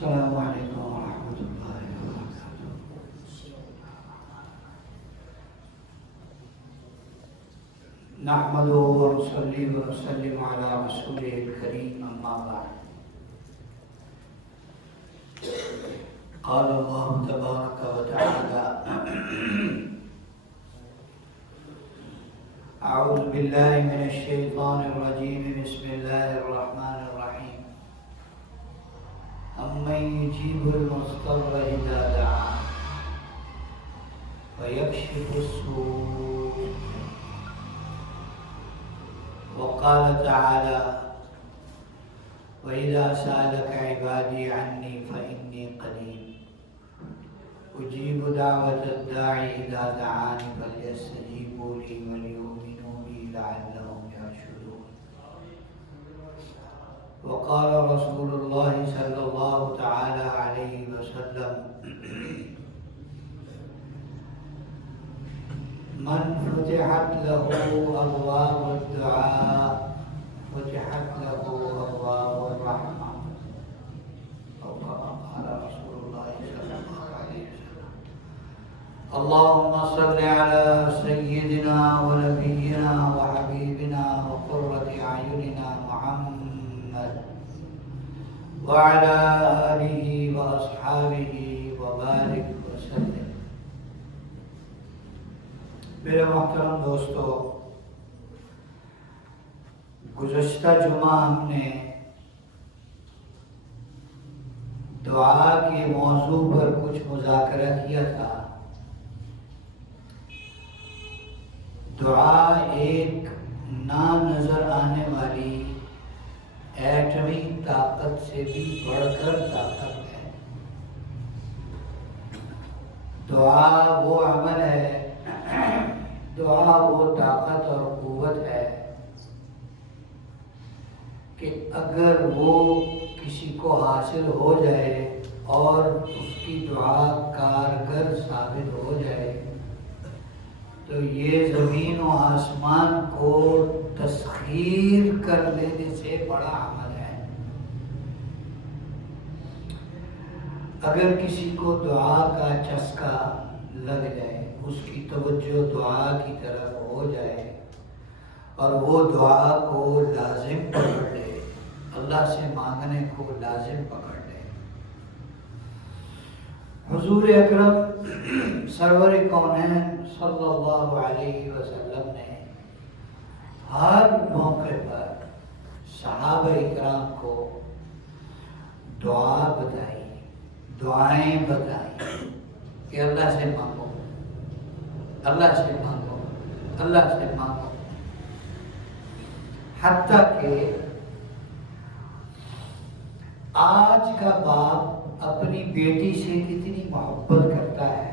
السلام علیکم ورحمۃ اللہ وبرکاتہ۔ نحمده ونصلي ونسلم على رسوله الكريم، اما بعد۔ قال الله تبارك وتعالى: اعوذ بالله من الشيطان الرجيم، بسم الله الرحمن الرحيم۔ أَمَّن يُجِيبُ الْمُضْطَرَّ إِذَا دَعَاهُ وَيَكْشِفُ السُّوءَ، وقال تعالى: وَإِذَا سَأَلَكَ عِبَادِي عَنِّي فَإِنِّي قَرِيبٌ أُجِيبُ دَعْوَةَ الدَّاعِ إِذَا دَعَانِ فَلْيَسْتَجِيبُوا لِي وَلْيُؤْمِنُوا بِي لَعَلَّهُمْ يَرْشُدُونَ۔ وقال رسول الله صلى الله تعالى عليه وسلم: من فتحت له أبواب الدعاء فتحت له أبواب الرحمة، أو كما قال رسول الله صلى الله عليه وسلم: اللهم صل على سيدنا ونبينا وحبيبنا وقرة أعيننا محمد وعلى آلہ وأصحابہ وبارک وسلم۔ میرے محترم دوستو، گزشتہ جمعہ ہم نے دعا کے موضوع پر کچھ مذاکرہ کیا تھا۔ دعا ایک نہ نظر آنے والی ایٹمی طاقت سے بھی بڑھ کر طاقت ہے۔ دعا وہ عمل ہے، دعا وہ طاقت اور قوت ہے کہ اگر وہ کسی کو حاصل ہو جائے اور اس کی دعا کارگر ثابت ہو جائے تو یہ زمین و آسمان کو تسخیر کر لینے سے بڑا عمل ہے۔ اگر کسی کو دعا کا چسکا لگ جائے، اس کی توجہ دعا کی طرف ہو جائے اور وہ دعا کو لازم پکڑ لے، اللہ سے مانگنے کو لازم پکڑ لے۔ حضور اکرم سرور کونین صلی اللہ علیہ وسلم نے ہر موقع پر صحابہ اکرام کو دعا بتائی، دعائیں بتائی کہ اللہ سے مانگو، اللہ سے مانگو، اللہ سے مانگو۔ حتیٰ کہ آج کا باپ اپنی بیٹی سے کتنی محبت کرتا ہے،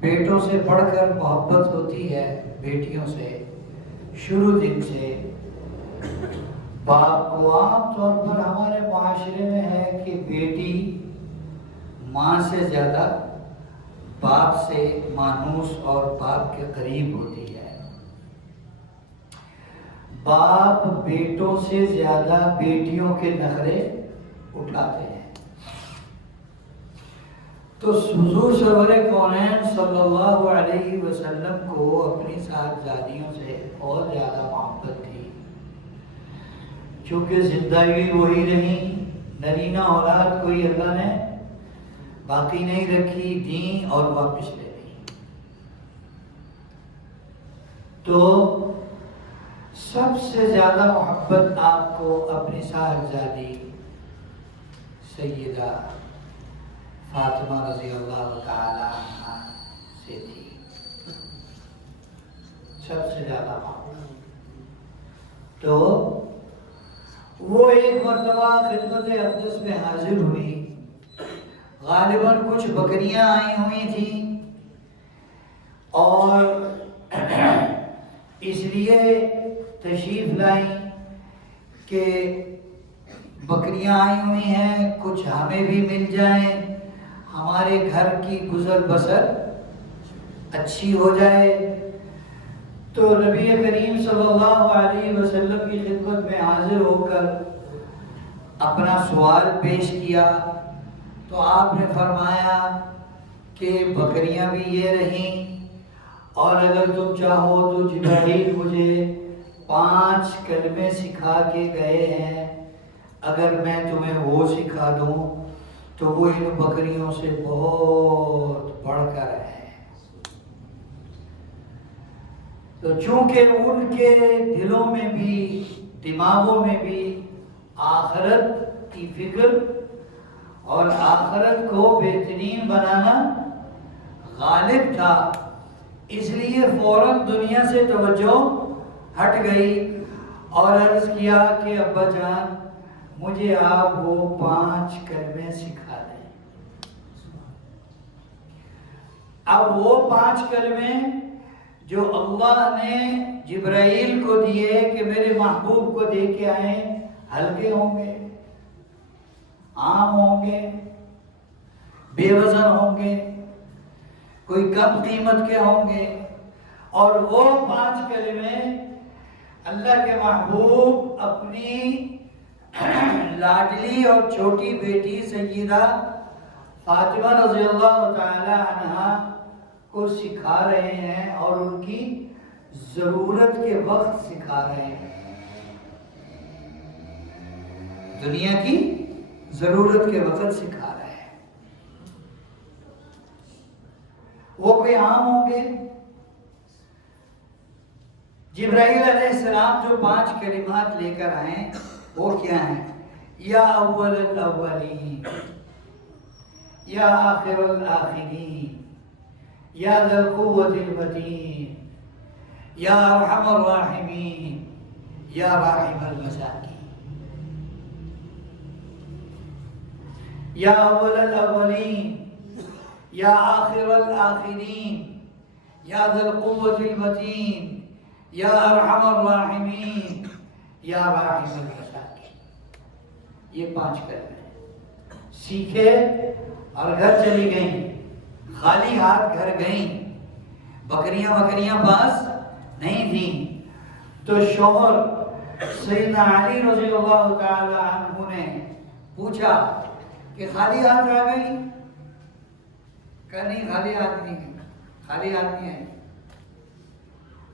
بیٹوں سے بڑھ کر محبت ہوتی ہے بیٹیوں سے شروع دن سے۔ باپ کو عام طور پر ہمارے معاشرے میں ہے کہ بیٹی ماں سے زیادہ باپ سے مانوس اور باپ کے قریب ہوتی ہے۔ باپ بیٹوں سے زیادہ بیٹیوں کے نخرے اٹھاتے ہیں۔ تو حضور سرور کونین صلی اللہ علیہ وسلم کو اپنی صاحبزادیوں سے بہت زیادہ محبت تھی، چونکہ زندہ بھی وہی رہی، نرینہ اولاد کوئی اللہ نے باقی نہیں رکھی، دیں اور واپس لے لی۔ تو سب سے زیادہ محبت آپ کو اپنی صاحبزادی سیدہ فاطمہ رضی اللہ تعالی عنہ سے تھی، سب سے زیادہ محبت۔ تو وہ ایک مرتبہ خدمت اقدس میں حاضر ہوئی، غالباً کچھ بکریاں آئی ہوئی تھیں اور اس لیے تشریف لائیں کہ بکریاں آئی ہوئی ہیں، کچھ ہمیں بھی مل جائیں، ہمارے گھر کی گزر بسر اچھی ہو جائے۔ تو نبی کریم صلی اللہ علیہ وسلم کی خدمت میں حاضر ہو کر اپنا سوال پیش کیا تو آپ نے فرمایا کہ بکریاں بھی یہ رہیں، اور اگر تم چاہو تو جبرائیل مجھے 5 کلمے سکھا کے گئے ہیں، اگر میں تمہیں وہ سکھا دوں تو وہ ان بکریوں سے بہت بڑھ کر ہے۔ تو چونکہ ان کے دلوں میں بھی دماغوں میں بھی آخرت کی فکر اور آخرت کو بہترین بنانا غالب تھا، اس لیے فوراً دنیا سے توجہ ہٹ گئی اور عرض کیا کہ ابا جان مجھے آپ وہ 5 کلمے سکھا دیں۔ اب وہ 5 کلمے جو اللہ نے جبرائیل کو دیے کہ میرے محبوب کو دے کے آئیں، ہلکے ہوں گے، عام ہوں گے، بے وزن ہوں گے، کوئی کم قیمت کے ہوں گے، اور وہ 5 کلمے اللہ کے محبوب اپنی لاڈلی اور چھوٹی بیٹی سیدہ فاطمہ رضی اللہ تعالی عنہا کو سکھا رہے ہیں، اور ان کی ضرورت کے وقت سکھا رہے ہیں، دنیا کی ضرورت کے وقت سکھا رہے ہیں۔ وہ کوئی عام ہوں گے؟ جبرائیل علیہ السلام جو 5 کلمات لے کر آئیں وہ کیا ہیں؟ یا اول الاولین، یا آخر الآخرین، یا ذا القوة المتین، یا ارحم الراحمین، یا راحم المساکین۔ یا اول الاولین، یا آخر الآخرین، یا ذا القوة المتین، یا ارحم الراحمین، یا راحم المساکین۔ یہ 5 کلمے سیکھے اور گھر چلی گئیں، خالی ہاتھ گھر گئیں، بکریاں پاس نہیں تھیں۔ تو شوہر سیدنا علی رضی اللہ تعالی عنہ نے پوچھا کہ خالی ہاتھ آ گئی؟ کہ نہیں، خالی ہاتھ نہیں ہے، خالی ہاتھ نہیں آئی،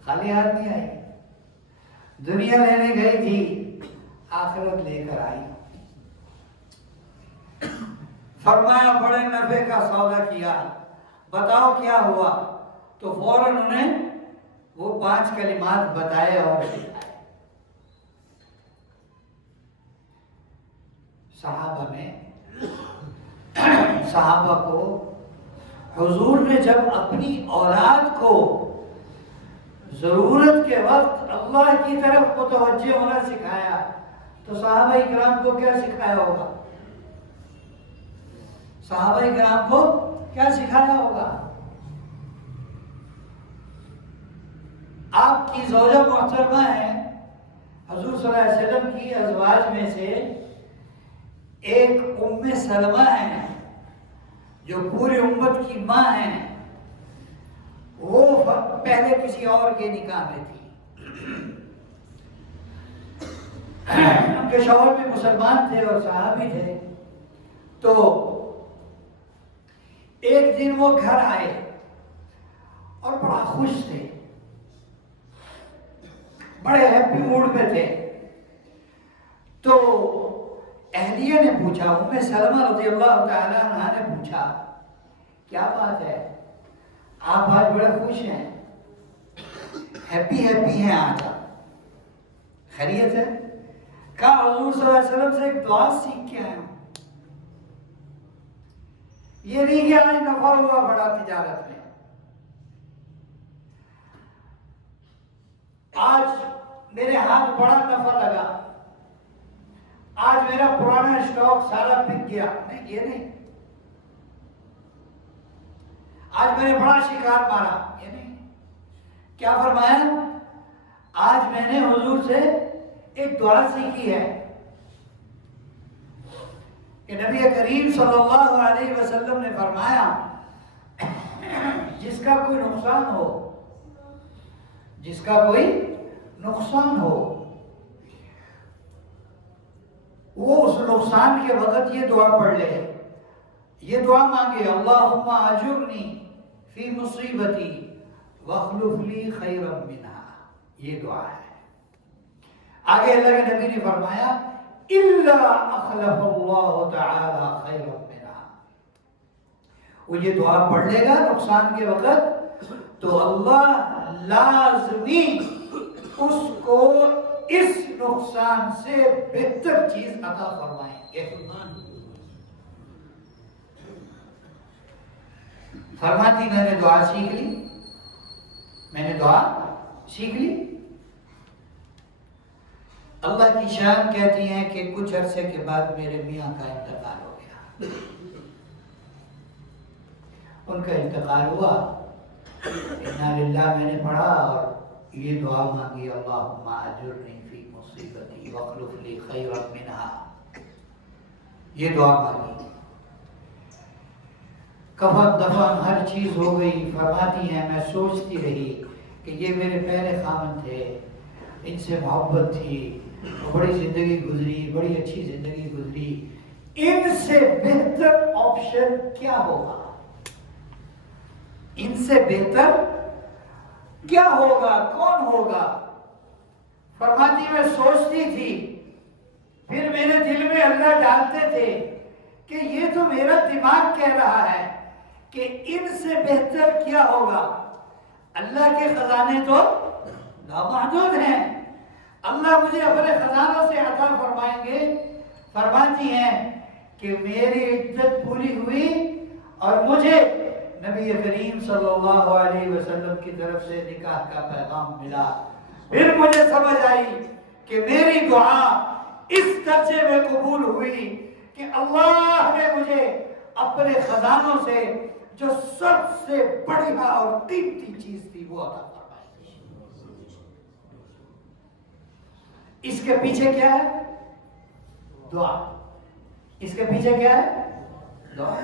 خالی ہاتھ نہیں آئی، دنیا لینے گئی تھی، آخرت لے کر آئی۔ فرمایا بڑے نفع کا سودا کیا، بتاؤ کیا ہوا؟ تو فوراً انہیں وہ 5 کلمات بتائے اور سکھائے۔ صحابہ کو حضور نے جب اپنی اولاد کو ضرورت کے وقت اللہ کی طرف متوجہ ہونا سکھایا تو صحابہ اکرام کو کیا سکھایا ہوگا؟ صحابہ اکرام کو کیا سکھایا ہوگا؟ آپ کی زوجہ محترمہ ہیں، حضور صلی اللہ علیہ وسلم کی ازواج میں سے ایک ام سلمہ ہیں جو پوری امت کی ماں ہیں، وہ پہلے کسی اور کے نکاح میں تھی، ان کے شوہر بھی مسلمان تھے اور صحابی تھے۔ تو ایک دن وہ گھر آئے اور بڑا خوش تھے، بڑے ہیپی موڈ میں تھے۔ تو اہلیہ نے پوچھا، ام سلمہ رضی اللہ تعالی عنہا نے پوچھا کیا بات ہے، آپ آج بڑے خوش ہیں، ہیپی ہیں آج آپ، خیریت ہے؟ کہا حضور صلی اللہ علیہ وسلم سے ایک دعا سیکھ کے آیا ہوں، یہ نہیں کہ آج نفع ہوا بڑا تجارت میں، آج میرے ہاتھ بڑا نفع لگا، آج میرا پرانا اسٹاک سارا بک گیا، نہیں یہ نہیں، آج میں نے بڑا شکار مارا، یہ نہیں۔ کیا فرمایا؟ آج میں نے حضور سے ایک دعا سیکھی ہے کہ نبی کریم صلی اللہ علیہ وسلم نے فرمایا جس کا کوئی نقصان ہو، وہ اس نقصان کے وقت یہ دعا پڑھ لے، یہ دعا مانگے، اللہم اجرنی فی مصیبتی واخلف لی خیرا منہا، یہ دعا ہے۔ آگے اللہ کے نبی نے فرمایا الا اخلف اللہ تعالی خیرا منہا، وہ یہ دعا پڑھ لے گا نقصان کے وقت تو اللہ لازمی اس کو اس نقصان سے بہتر چیز عطا فرمائیں گے۔ فرماتی میں نے دعا سیکھ لی، میں نے دعا سیکھ لی۔ اللہ کی شان کہتی ہیں کہ کچھ عرصے کے بعد میرے میاں کا انتقال ہو گیا، ان کا انتقال ہوا، انا للہ میں نے پڑھا اور یہ دعا مانگی، اللہم اجرنی فی مصیبتی واخلف لی خیرا منہا، یہ دعا مانگی۔ کفن دفن ہر چیز ہو گئی۔ فرماتی ہیں میں سوچتی رہی کہ یہ میرے پہلے خامن تھے، ان سے محبت تھی، بڑی زندگی گزری، بڑی اچھی زندگی گزری، ان سے بہتر آپشن کیا ہوگا، ان سے بہتر کیا ہوگا، کون ہوگا؟ فرماتی میں سوچتی تھی، پھر میرے دل میں اللہ ڈالتے تھے کہ یہ تو میرا دماغ کہہ رہا ہے کہ ان سے بہتر کیا ہوگا۔ اللہ کے خزانے تو لامحدود ہیں، اللہ مجھے اپنے خزانوں سے عطا فرمائیں گے۔ فرماتی ہیں کہ میری عدت پوری ہوئی اور مجھے نبی کریم صلی اللہ علیہ وسلم کی طرف سے نکاح کا پیغام ملا۔ پھر مجھے سمجھ آئی کہ میری دعا اس درجے میں قبول ہوئی کہ اللہ نے مجھے اپنے خزانوں سے جو سب سے بڑھیا اور قیمتی چیز تھی وہ عطا فرمائی۔ اس کے پیچھے کیا ہے؟ دعا۔ اس کے پیچھے کیا ہے؟ دعا۔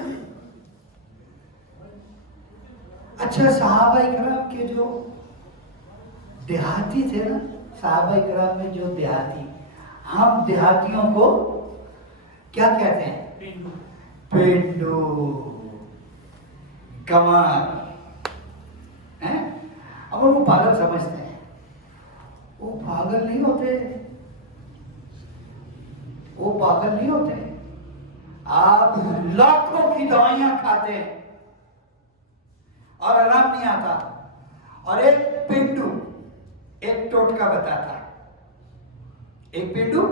اچھا، صحابہ کرام کے جو دیہاتی تھے نا، صحابہ کرام میں جو دیہاتی، ہم دیہاتیوں کو کیا کہتے ہیں؟ پینڈو، گوار، اب وہ پاگل سمجھتے ہیں، وہ پاگل نہیں ہوتے، وہ پاگل نہیں ہوتے۔ آپ لاکھوں کی دوائیاں کھاتے ہیں اور آرام نہیں آتا، اور ایک پینڈو ایک ٹوٹکا بتاتا ہے، ایک پینڈو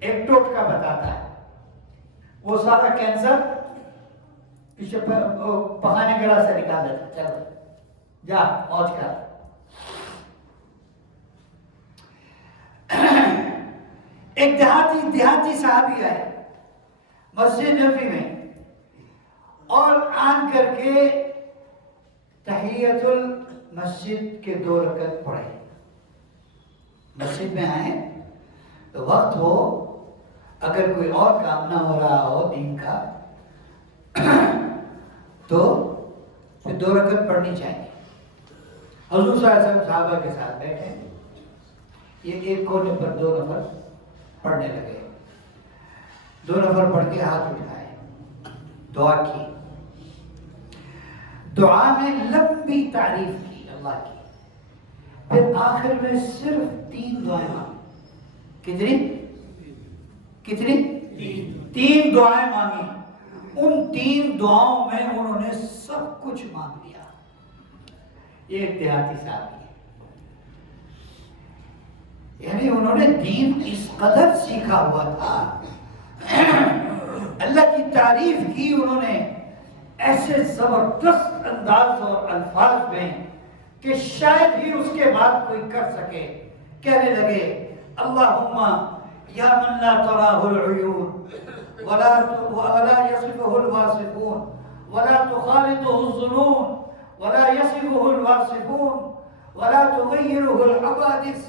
ایک ٹوٹکا بتاتا ہے، وہ سارا کینسر پیچھے پخانے کے راستے نکال دیتا ہے، چلو جا موج کر۔ ایک دیہاتی صحابی آئے مسجد نبوی میں اور آن کر کے تحیت المسجد کے 2 رکعت پڑھے۔ مسجد میں آئے تو وقت ہو، اگر کوئی اور کام نہ ہو رہا ہو دین کا تو پھر 2 رکعت پڑھنی چاہیے۔ حضور صلی اللہ علیہ وسلم صحابہ کے ساتھ بیٹھے، یہ ایک کونے پر 2 نفر پڑھنے لگے، 2 نفر پڑھ کے ہاتھ اٹھائے، دعا کی، دعا میں لمبی تعریف کی اللہ کی، پھر آخر میں صرف 3 دعائیں مانگی۔ کتنی؟ 3 دعائیں مانگی۔ ان 3 دعاؤں میں انہوں نے سب کچھ مانگ لیا۔ یہ ایک دیہاتی صاحب ہے، یعنی انہوں نے دین اس قدر سیکھا ہوا تھا، اللہ کی تعریف کی انہوں نے ایسے زبردست انداز اور الفاظ میں کہ شاید ہی اس کے بعد کوئی کر سکے۔ کہنے لگے اللہم یا من لا تراہ العیون ولا یصفہ الواصفون ولا تخالطہ الظنون ولا یصفہ الواصفون ولا تغیرہ الحوادث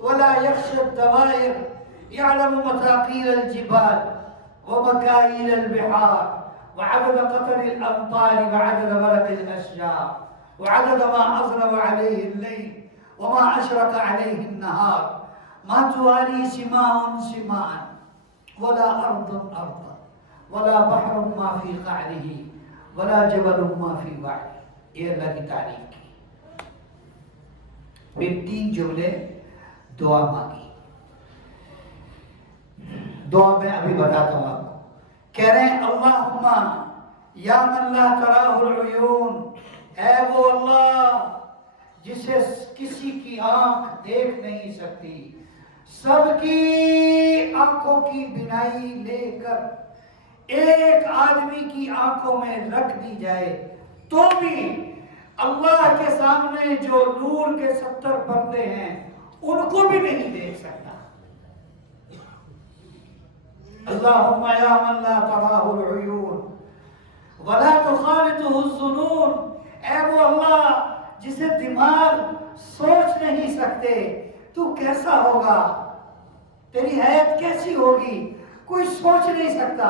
ولا يخشى الدوائر يعلم مثاقيل الجبال ومكاييل البحار وعدد قطر الأمطار وعدد ورق الأشجار وعدد ما أظلم عليه الليل وما أشرق عليه النهار ما تواري سماء سماء ولا ارض ارضا ولا بحر ما فی قعرہ ولا جبل ما فی وعرہ. یہ اللہ کی تعریف کی. پھر 3 جملے دعا مانگی. دعا میں ابھی بتاتا ہوں آپ کو. کہہ رہے ہیں اللہم یا من لا تراہ العیون، اے وہ اللہ جسے کسی کی آنکھ دیکھ نہیں سکتی، سب کی آنکھوں کی بینائی لے کر ایک آدمی کی آنکھوں میں رکھ دی جائے تو بھی اللہ کے سامنے جو نور کے 70 پردے ہیں ان کو بھی نہیں دیکھ سکتا. اللہم یا من لا تراہ العیون ولا تخالطہ الظنون، اے وہ اللہ جسے دماغ سوچ نہیں سکتے تو کیسا ہوگا، تیری حیات کیسی ہوگی، کوئی سوچ نہیں سکتا.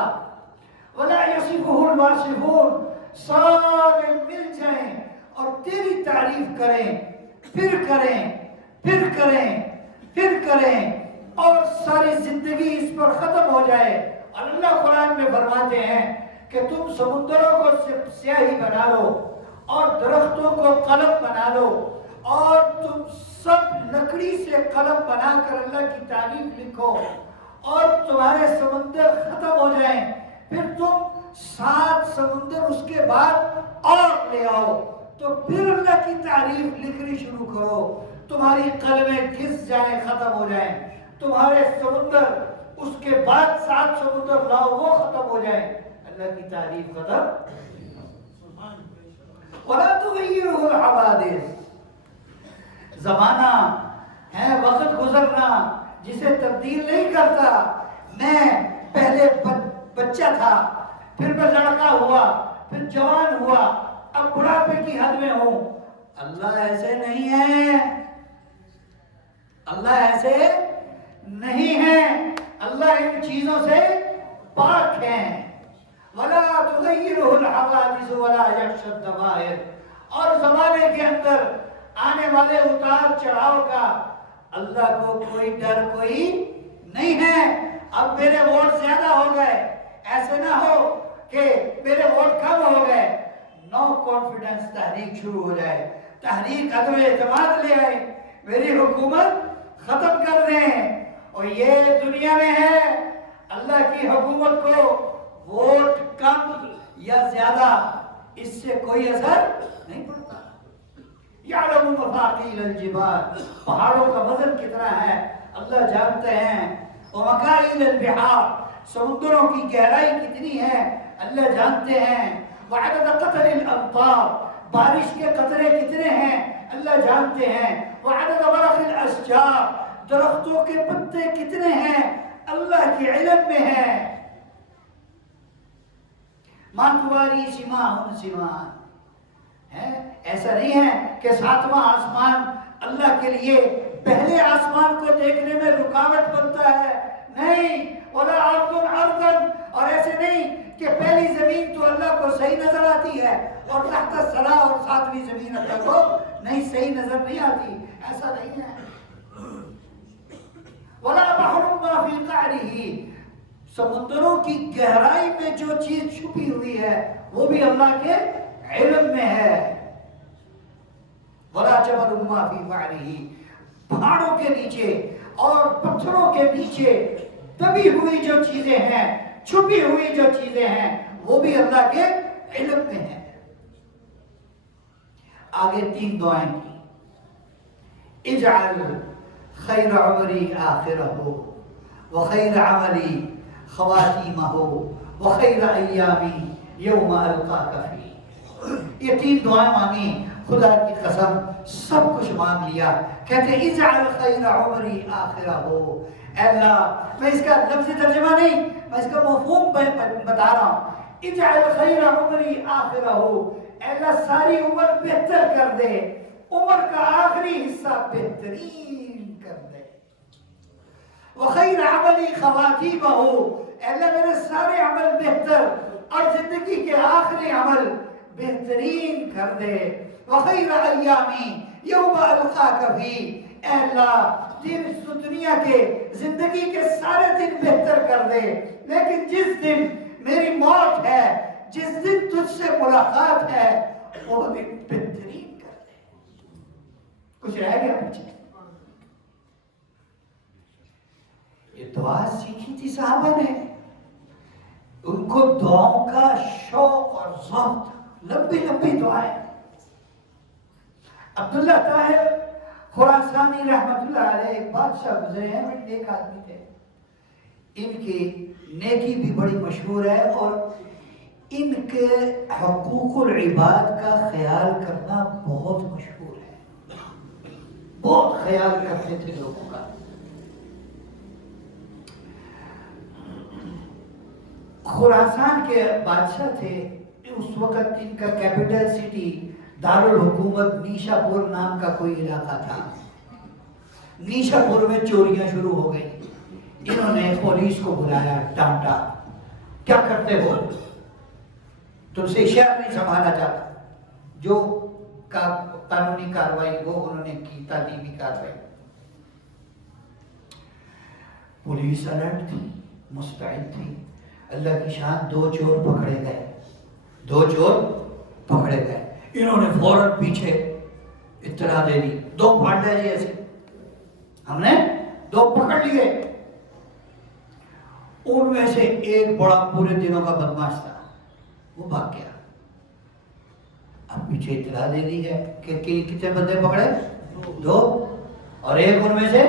ولا یصفہ الواصفون، سارے مل جائیں اور تیری تعریف کریں، پھر کریں پھر کریں پھر کریں اور ساری زندگی اس پر ختم ہو جائے. اور اللہ قرآن میں فرماتے ہیں کہ تم سمندروں کو سیاہی بنا لو اور درختوں کو قلم بنا لو اور تم سب لکڑی سے قلم بنا کر اللہ کی تعریف لکھو اور تمہارے سمندر ختم ہو جائیں، پھر تم 7 سمندر اس کے بعد اور لے آؤ تو پھر اللہ کی تعریف لکھنی شروع کرو، تمہاری قلمیں گھس جائیں، ختم ہو جائیں. تمہارے سمندر اس کے بعد 7 سمندر لاؤ وہ ختم ہو جائیں، اللہ کی تعریف ختم. وَلَا تُغَيِّرُهُ الْحَوَادِث، زمانہ ہے، وقت گزرنا جسے تبدیل نہیں کرتا. میں پہلے بچہ تھا، پھر میں لڑکا ہوا، پھر جوان ہوا، اب بڑھاپے کی حد میں ہوں. اللہ ایسے نہیں ہے، اللہ ایسے نہیں ہے، اللہ ان چیزوں سے پاک ہے. وَلَا تُغَيِّرُهُ الْحَوَادِثُ وَلَا يَخْشَى الدَّوَائِرُ، اور زمانے کے اندر آنے والے اتار چڑھاؤ کا اللہ کو کوئی ڈر کوئی نہیں ہے. اب میرے ووٹ زیادہ ہو گئے، ایسے نہ ہو کہ میرے ووٹ کم ہو گئے. نو کانفیڈنس تحریک شروع ہو جائے، تحریک عدم اعتماد لے آئے، میری حکومت ختم کر دیں. اور یہ دنیا میں ہے، اللہ کی حکومت کو ووٹ کم یا زیادہ اس سے کوئی اثر نہیں پڑتا. یعلم مفاقیل الجبال، پہاڑوں کا وزن کتنا ہے اللہ جانتے ہیں. ومکائل البحار، سمندروں کی گہرائی کتنی ہے اللہ جانتے ہیں. وعدد قطر الامطار، بارش کے قطرے کتنے ہیں اللہ جانتے ہیں. وعدد ورق الاشجار، درختوں کے پتے کتنے ہیں اللہ کے علم میں ہے. ما تواری سماء سمان، ایسا نہیں ہے کہ 7واں آسمان اللہ کے لیے پہلے آسمان کو دیکھنے میں رکاوٹ بنتا ہے، نہیں. ولا ارض ارضا، اور ایسے نہیں کہ پہلی زمین تو اللہ کو صحیح نظر آتی ہے اور تحت الثرى اور 7ویں زمین اللہ کو نہیں صحیح نظر نہیں آتی، ایسا نہیں ہے. ولا بحر ما فی قعرہ، سمندروں کی گہرائی میں جو چیز چھپی ہوئی ہے وہ بھی اللہ کے علم میں ہے. ولا جبل ما فی وعرہ، پہاڑوں کے نیچے اور پتھروں کے نیچے دبی ہوئی جو چیزیں ہیں، چھپی ہوئی جو چیزیں ہیں وہ بھی اللہ کے علم میں ہیں. آگے 3 دعائیں کی. اجعل خیر عمری آخرہ وخیر عملی خواتیمہ وخیر ایامی یوم القاک فی. یہ 3 دعائیں مانگی، خدا کی قسم سب کچھ مانگ لیا. کہتے اجعل خیر عمری آخرہ، اے اللہ، میں اس کا لفظی ترجمہ نہیں، میں اس کا مفہوم بتا رہا ہوں. اجعل خیر عمری آخرہ، اے اللہ ساری عمر بہتر کر دے، عمر کا آخری حصہ بہترین کر دے. وخیر عملی خواتیمہ، اے اللہ میرے سارے عمل بہتر اور زندگی کے آخری عمل بہترین کر دے. وخیر ایامی یوم القاک فی، اے اللہ دن اس دنیا کے زندگی کے سارے دن بہتر کر دے، لیکن جس دن میری موت ہے، جس دن تجھ سے ملاقات ہے، وہ دن بہترین کر دے۔ کچھ رہ گیا پیچھے؟ یہ دعا سیکھی تھی صحابہ نے، ان کو دعاؤں کا شوق اور ذوق تھا، لمبی لمبی دعائیں۔ عبداللہ طاہر خراسانی رحمت اللہ علیہ ایک بادشاہ گزرے ہیں، بڑے نیک آدمی تھے، ان کی نیکی بھی بڑی مشہور ہے، اور ان کے حقوق العباد کا خیال کرنا بہت مشہور ہے، بہت خیال کرتے تھے لوگوں کا۔ خراسان کے بادشاہ تھے، اس وقت ان کا کیپٹل سٹی دارالحکومت نیشا پور نام کا کوئی علاقہ تھا۔ نیشا پور میں چوریاں شروع ہو گئی، انہوں نے پولیس کو بلایا، ڈانٹا، کیا کرتے ہو، تم سے شہر نہیں سنبھالا جاتا۔ جو قانونی کاروائی وہ انہوں نے کی، تعلیمی کاروائی۔ پولیس الرٹ تھی، مستعد تھی۔ اللہ کی شان، 2 چور پکڑے گئے، 2 چور پکڑے گئے۔ انہوں نے فوراً پیچھے اطلاع دے دی، 2 پھاڑے جی ایسے، ہم نے 2 پکڑ لیے۔ ان میں سے ایک بڑا پورے دنوں کا بدماش تھا، وہ بھاگ گیا۔ اب پیچھے اطلاع دے دی ہے کہ کتنے بندے پکڑے، 2، اور ایک ان میں سے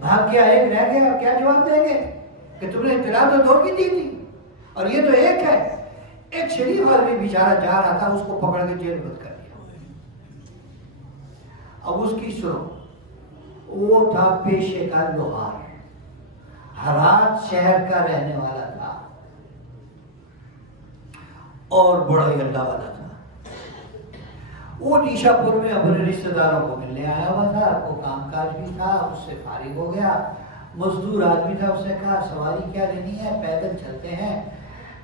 بھاگ گیا، ایک رہ گیا۔ کیا جواب دیں گے کہ تم نے اطلاع تو 2 کی دی تھی، اور یہ تو ایک ہے۔ ایک شریف آدمی بیچارہ جا رہا تھا، اس کو پکڑ کے جیل بند کر دیا۔ اب اس کی سنو، وہ تھا پیشے کا لوہار، ہرات شہر کا رہنے والا تھا، اور بڑا ہی اللہ والا تھا۔ وہ نیشا پور میں اپنے رشتہ داروں کو ملنے آیا ہوا تھا، وہ کام کاج بھی تھا، اس سے فارغ ہو گیا۔ مزدور آدمی تھا، اس نے کہا سواری کیا لینی ہے، پیدل چلتے ہیں۔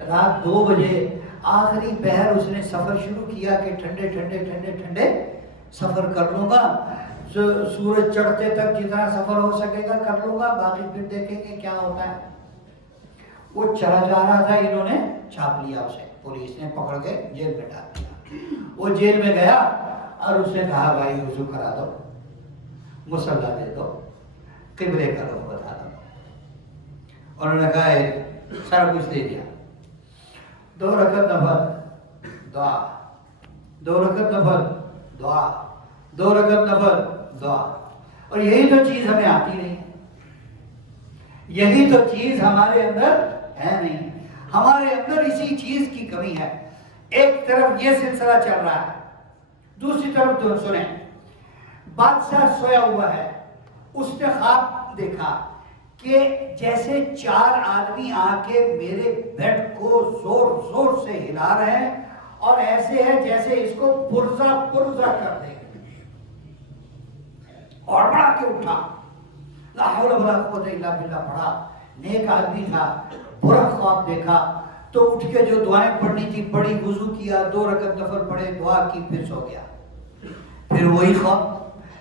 رات 2 بجے آخری پہر اس نے سفر شروع کیا کہ ٹھنڈے ٹھنڈے ٹھنڈے ٹھنڈے سفر کر لوں گا، سورج چڑھتے تک جتنا سفر ہو سکے گا کر لوں گا، باقی پھر دیکھیں گے کیا ہوتا ہے۔ وہ چلا جا رہا تھا، انہوں نے چھاپ لیا اسے، پولیس نے پکڑ کے جیل میں ڈال دیا۔ وہ جیل میں گیا اور اس نے کہا بھائی وضو کرا دو، مصلی دے دو، قبلے کا رخ بتا دو۔ انہوں نے کہا سارا کچھ دے دیا۔ 2 رکعت نفل دعا، 2 رکعت نفل دعا، 2 رکعت نفل دعا۔ اور یہی تو چیز ہمیں آتی نہیں، یہی تو چیز ہمارے اندر ہے نہیں، ہمارے اندر اسی چیز کی کمی ہے۔ ایک طرف یہ سلسلہ چل رہا ہے، دوسری طرف تو سنیں، بادشاہ سویا ہوا ہے، اس نے خواب دیکھا کہ جیسے 4 آدمی آ کے میرے بیڈ کو زور زور سے ہلا رہے ہیں، اور ایسے ہے جیسے اس کو پرزا پرزا کر دیں گے، اور بڑا کے اٹھا، لا حول ولا قوت الا باللہ پڑھا۔ نیک آدمی تھا، برا خواب دیکھا تو اٹھ کے جو دعائیں پڑھنی تھی پڑھی، وضو کیا، 2 رکعت نفل پڑھے، دعا کی، پھر سو گیا۔ پھر وہی خواب،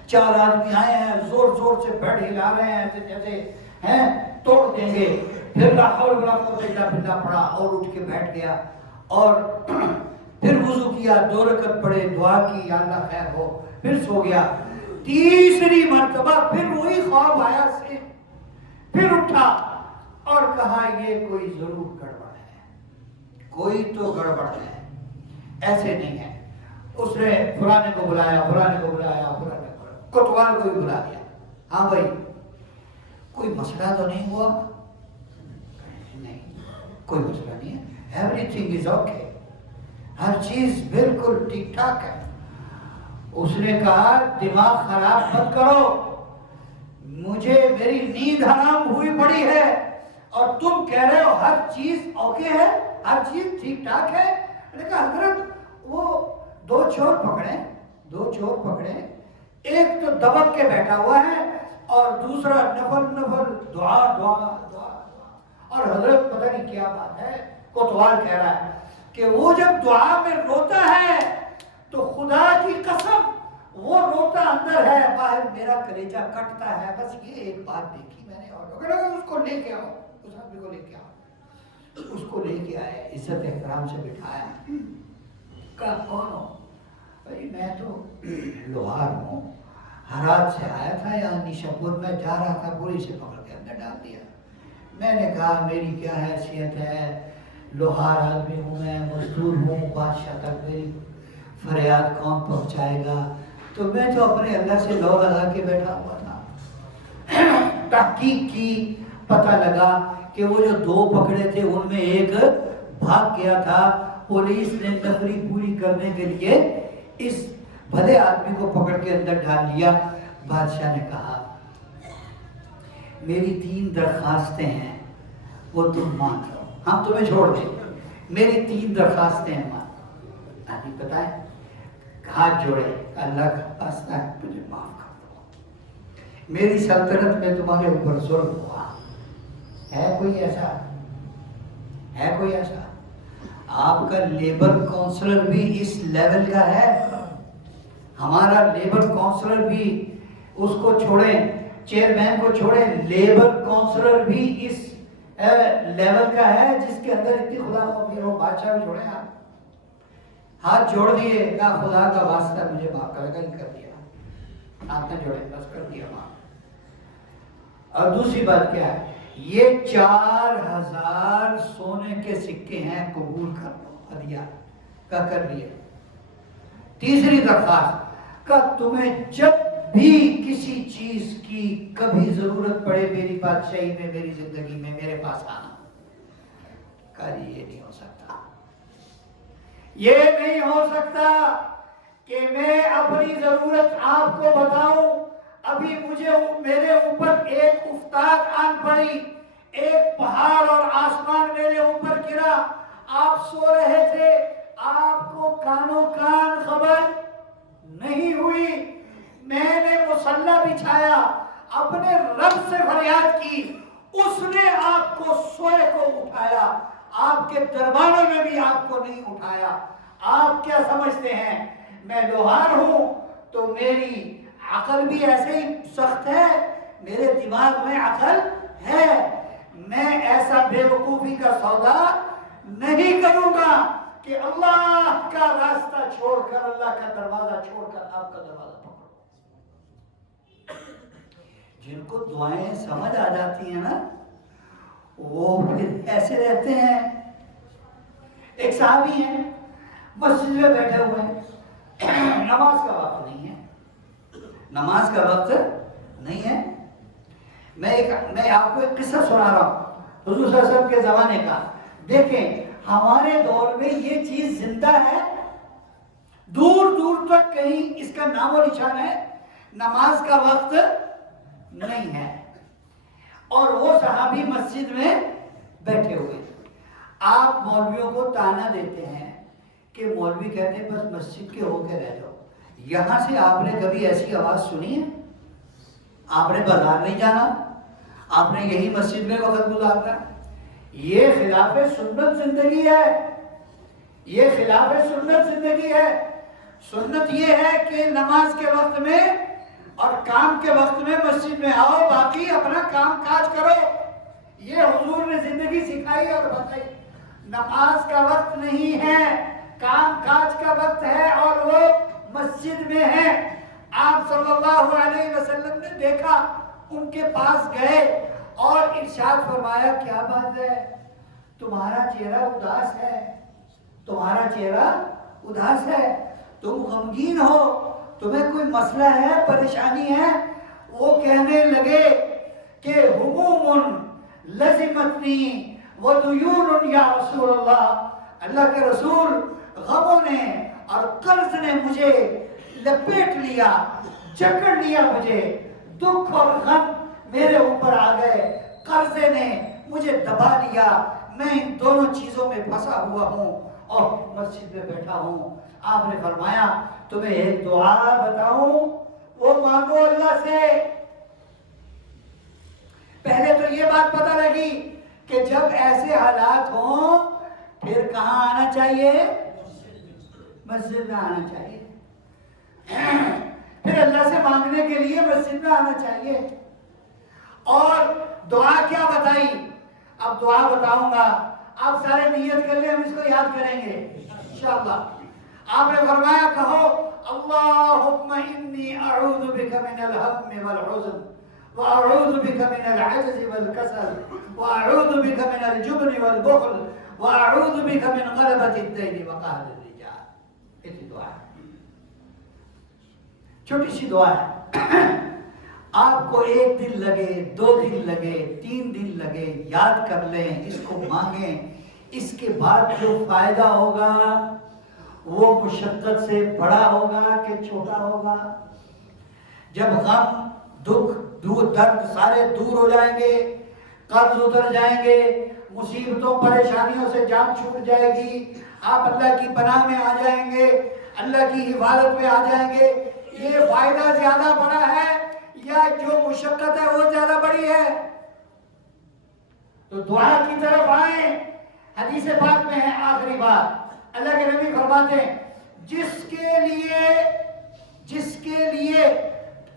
4 آدمی آئے ہیں، زور زور سے بیڈ ہلا رہے ہیں، ایسے جیسے ہیں توڑ دیں گے۔ پھر لا حول ولا قوت الا باللہ پڑھا اور اٹھ کے بیٹھ گیا، اور پھر وضو کیا، 2 رکعت پڑھے، دعا کی، یا اللہ خیر ہو، پھر سو گیا۔ تیسری مرتبہ پھر وہی خواب آیا سے، پھر اٹھا اور کہا یہ کوئی ضرور گڑبڑ ہے، کوئی تو گڑبڑ ہے، ایسے نہیں ہے۔ اس نے فلانے کو بلایا، فلانے کو بلایا، فلانے کو بلایا، کوتوال کو بھی بلا دیا۔ ہاں بھائی کوئی مسئلہ تو نہیں ہوا؟ نہیں، کوئی مسئلہ نہیں ہے، ایوری تھنگ از اوکے، ہر چیز بالکل ٹھیک ٹھاک ہے۔ اس نے کہا دماغ خراب مت کرو، مجھے میری نیند حرام ہوئی پڑی ہے، اور تم کہہ رہے ہو ہر چیز اوکے ہے، ہر چیز ٹھیک ٹھاک ہے۔ میں نے کہا حضرت وہ 2 چور پکڑے، 2 چور پکڑے، ایک تو دبک کے بیٹھا ہوا ہے، اور دوسرا نفل دعا دعا دعا۔ اور حضرت پتہ نہیں کیا بات ہے، کوتوال کہہ رہا ہے کہ وہ جب دعا میں روتا ہے تو خدا کی قسم وہ روتا اندر ہے، باہر میرا کلیجہ کٹتا ہے. بس یہ ایک بات دیکھی میں نے، اور اس کو لے کے آؤ، اس آدمی کو لے کے آؤ. اس کو لے کے آئے، عزت احترام سے بٹھایا. کہا کون ہو؟ بھائی میں تو لوہار ہوں، ہرات سے آیا تھا یہاں نیشاپور میں جا رہا تھا، پولیس سے پکڑ کے اندر ڈال دیا. میں نے کہا میری کیا حیثیت ہے، لوہار آدمی ہوں میں، مزدور ہوں، بادشاہ تک میری فریاد کون پہنچائے گا؟ تو میں تو اپنے اللہ سے لو لگا کے بیٹھا ہوا تھا. تحقیق کی، پتہ لگا کہ وہ جو 2 پکڑے تھے ان میں ایک بھاگ گیا تھا. پولیس نے نفری پوری کرنے کے لیے اس بھلے آدمی کو پکڑ کے اندر ڈال لیا. بادشاہ نے کہا میری 3 درخواستیں ہیں، وہ تم مان لو، ہم تمہیں چھوڑ دیں. میری 3 درخواستیں ہیں، مان. آدمی بتائیں، ہاتھ جوڑے، اللہ کا واسطہ ہے مجھے معاف کر دو، میری سلطنت میں تمہارے اوپر ظلم ہوا. ہے کوئی ایسا؟ ہے کوئی ایسا؟ آپ کا لیبر کونسلر بھی اس لیول کا ہے؟ ہمارا لیبر کونسلر بھی، اس کو چھوڑیں، چیئرمین کو چھوڑیں، لیبر کونسلر بھی اس لیول کا ہے جس کے اندر اتنی خدا خوفی ہو. بادشاہ بھی چھوڑیں. آپ ہاتھ جوڑ دیے، کہا خدا کا واسطہ مجھے معاف کر دیا. ہاتھ نہ جوڑے، بس کر دیا معاف. اور دوسری بات کیا ہے؟ یہ 4000 سونے کے سکے ہیں، قبول کر لو. ہدیہ کا کر لیے. تیسری درخواست کا تمہیں جب بھی کسی چیز کی کبھی ضرورت پڑے میری بادشاہی میں، میری زندگی میں، میرے پاس آنا. کہا جی یہ نہیں ہو سکتا، یہ نہیں ہو سکتا کہ میں اپنی ضرورت آپ کو بتاؤں. ابھی میرے اوپر ایک افتاد آن پڑی، ایک پہاڑ اور آسمان میرے اوپر گرا، آپ سو رہے تھے، آپ کو کانوں کان خبر نہیں ہوئی. میں نے مصلی بچھایا، اپنے رب سے فریاد کی، اس نے آپ کو سوئے کو اٹھایا، آپ کے درباروں میں بھی آپ کو نہیں اٹھایا. آپ کیا سمجھتے ہیں میں لوہار ہوں تو میری عقل بھی ایسے ہی سخت ہے؟ میرے دماغ میں عقل ہے. میں ایسا بے وقوفی کا سودا نہیں کروں گا کہ اللہ کا راستہ چھوڑ کر، اللہ کا دروازہ چھوڑ کر آپ کا دروازہ پکڑو. جن کو دعائیں سمجھ آ جاتی ہیں نا، وہ پھر ایسے رہتے ہیں. ایک صحابی ہیں، مسجد میں بیٹھے ہوئے ہیں، نماز کا وقت نہیں ہے، نماز کا وقت نہیں ہے. میں آپ کو ایک قصہ سنا رہا ہوں حضور صلی اللہ علیہ وسلم کے زمانے کا. دیکھیں ہمارے دور میں یہ چیز زندہ ہے، دور دور تک کہیں اس کا نام و نشان ہے. نماز کا وقت نہیں ہے، اور وہ صحابی مسجد میں بیٹھے ہوئے. آپ مولویوں کو تانا دیتے ہیں کہ مولوی کہتے ہیں بس مسجد کے ہو کے رہ جاؤ. یہاں سے آپ نے کبھی ایسی آواز سنی ہے؟ آپ نے بازار نہیں جانا، آپ نے یہی مسجد میں وقت گزارنا. یہ خلاف سنت زندگی ہے، یہ خلاف سنت زندگی ہے. سنت یہ ہے کہ نماز کے وقت میں اور کام کے وقت میں مسجد میں آؤ، باقی اپنا کام کاج کرو. یہ حضور نے زندگی سکھائی اور بتائی. نماز کا وقت نہیں ہے، کام کاج کا وقت ہے، اور وہ مسجد میں ہے. آپ صلی اللہ علیہ وسلم نے دیکھا، ان کے پاس گئے اور ارشاد فرمایا کیا بات ہے، تمہارا چہرہ اداس ہے، تمہارا چہرہ اداس ہے، تم غمگین ہو، تمہیں کوئی مسئلہ ہے، پریشانی ہے. وہ کہنے لگے کہ ہموم لزمتنی ودیون یا رسول اللہ، اللہ کے رسول، غموں نے اور قرض نے مجھے لپیٹ لیا، جکڑ لیا، مجھے دکھ اور غم میرے اوپر آ گئے، قرضے نے مجھے دبا لیا، میں ان دونوں چیزوں میں پھنسا ہوا ہوں اور مسجد میں بیٹھا ہوں. آپ نے فرمایا تمہیں ایک دعا بتاؤں، وہ مانگو اللہ سے. پہلے تو یہ بات پتہ لگی کہ جب ایسے حالات ہوں پھر کہاں آنا چاہیے؟ مسجد میں آنا چاہیے. پھر اللہ سے مانگنے کے لیے مسجد میں آنا چاہیے. اور دعا کیا بتائی؟ اب دعا بتاؤں گا، آپ سارے نیت کر لیں، ہم اس کو یاد کریں گے انشاءاللہ. آپ نے فرمایا کہو اللہم انی اعوذ بک من الہم والحزن واعوذ بک من العجز والکسل واعوذ بک من الجبن والبخل واعوذ بک من غلبۃ الدین وقہر الرجال. یہ دعا ہے، چھوٹی سی دعا ہے. آپ کو 1 دن لگے، 2 دن لگے، 3 دن لگے، یاد کر لیں، اس کو مانگیں. اس کے بعد جو فائدہ ہوگا وہ مشقت سے بڑا ہوگا کہ چھوٹا ہوگا. جب غم، دکھ، درد سارے دور ہو جائیں گے، قرض اتر جائیں گے، مصیبتوں پریشانیوں سے جان چھوٹ جائے گی، آپ اللہ کی پناہ میں آ جائیں گے، اللہ کی حفاظت میں آ جائیں گے. یہ فائدہ زیادہ بڑا ہے یا جو مشقت ہے وہ زیادہ بڑی ہے؟ تو دعا کی طرف آئیں. حدیث پاک میں ہے آخری بات، اللہ کے نبی فرماتے ہیں جس کے لیے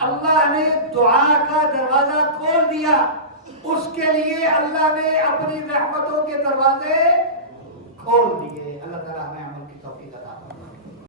اللہ نے دعا کا دروازہ کھول دیا، اس کے لیے اللہ نے اپنی رحمتوں کے دروازے کھول دیے. اللہ تعالیٰ ہمیں